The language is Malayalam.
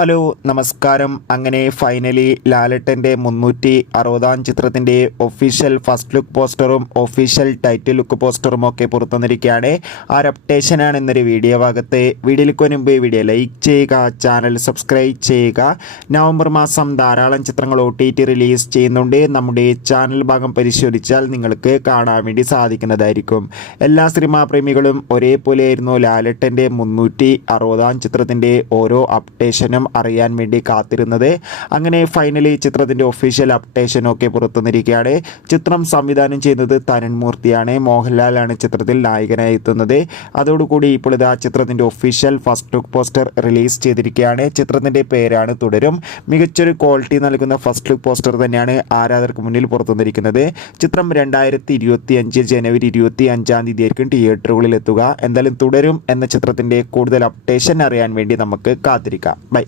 ഹലോ നമസ്കാരം. അങ്ങനെ ഫൈനലി ലാലേട്ടൻ്റെ 360 ചിത്രത്തിൻ്റെ ഒഫീഷ്യൽ ഫസ്റ്റ് ലുക്ക് പോസ്റ്ററും ഒഫീഷ്യൽ ടൈറ്റിൽ ലുക്ക് പോസ്റ്ററും ഒക്കെ പുറത്തുവന്നിരിക്കുകയാണ്. ആ ഒരു അപ്ഡേഷനാണ് ഇന്നൊരു വീഡിയോ ഭാഗത്ത്. വീഡിയോയിലേക്ക് മുൻപ് വീഡിയോ ലൈക്ക് ചെയ്യുക, ചാനൽ സബ്സ്ക്രൈബ് ചെയ്യുക. നവംബർ മാസം ധാരാളം ചിത്രങ്ങൾ OTT റിലീസ് ചെയ്യുന്നുണ്ട്. നമ്മുടെ ചാനൽ ഭാഗം പരിശോധിച്ചാൽ നിങ്ങൾക്ക് കാണാൻ വേണ്ടി സാധിക്കുന്നതായിരിക്കും. എല്ലാ സിനിമാ പ്രേമികളും ഒരേപോലെയായിരുന്നു ലാലേട്ടൻ്റെ 360 ചിത്രത്തിൻ്റെ ഓരോ അപ്ഡേഷനും അറിയാൻ വേണ്ടി കാത്തിരുന്നത്. അങ്ങനെ ഫൈനലി ചിത്രത്തിൻ്റെ ഒഫീഷ്യൽ അപ്ഡേഷനൊക്കെ പുറത്തുവന്നിരിക്കുകയാണ്. ചിത്രം സംവിധാനം ചെയ്യുന്നത് തരുൺ മൂർത്തിയാണ്. മോഹൻലാലാണ് ചിത്രത്തിൽ നായകനായി എത്തുന്നത്. അതോടുകൂടി ഇപ്പോൾ ഇതാ ചിത്രത്തിൻ്റെ official first look poster release ചെയ്തിരിക്കുകയാണ്. ചിത്രത്തിൻ്റെ പേരാണ് തുടരും. മികച്ചൊരു ക്വാളിറ്റി നൽകുന്ന ഫസ്റ്റ് ലുക്ക് പോസ്റ്റർ തന്നെയാണ് ആരാധകർക്ക് മുന്നിൽ പുറത്തുവന്നിരിക്കുന്നത്. ചിത്രം 2025 ജനുവരി 25 ആയിരിക്കും തിയേറ്ററുകളിൽ എത്തുക. എന്തായാലും തുടരും എന്ന ചിത്രത്തിൻ്റെ കൂടുതൽ അപ്ഡേഷൻ അറിയാൻ വേണ്ടി നമുക്ക് കാത്തിരിക്കാം. ബൈ.